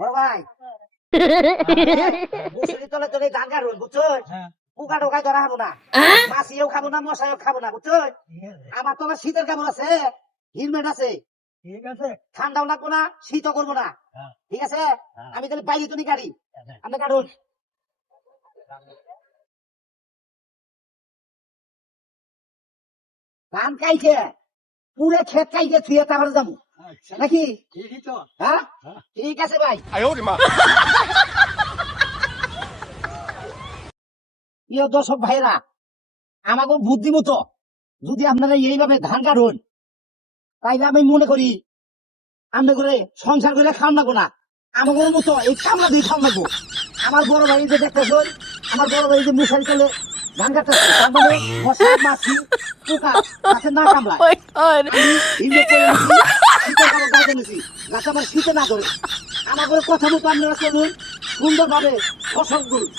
বড় ভাই মুসুরি তলে তলে ধান কাটুন বুঝছো পোকা টোকা ধরা খাবো না মাছিও খাবো না মশাও খাবো না বুঝছো আমার তো আবার শীতের কেমন আছে হেলমেট আছে ঠিক আছে ঠান্ডাও লাগবো না শীতও করবো না ঠিক আছে আমি তাহলে বাইরে তুমি গাড়ি আপনি কাটুন ধান খাইছে পুরে ক্ষেত খাইছে থুয়ে তারপরে যাবো নাকি ঠিকই তো হ্যাঁ ঠিক আছে ভাই প্রিয় দর্শক ভাইরা আমাকে বুদ্ধি মতো যদি আপনারা এইভাবে ধান কাটুন তাইলে আমি মনে করি আমরা করে সংসার করে খাওয়া লাগবো না আমাদের মতো এই কামলা দিয়ে খাওয়া লাগবো আমার বড় ভাই যে দেখতেছেন আমার বড় ভাই যে মশারি চলে ধান কাটতেছে তার মানে মশা মাছি পোকা গাছে না কামলায় আমি হিমে করে নিছি, শীতের কাপড় গায়ে নিছি গাছ আমার শীতে না করে আমার কথা মতো আপনারা চলুন সুন্দরভাবে ফসল করুন।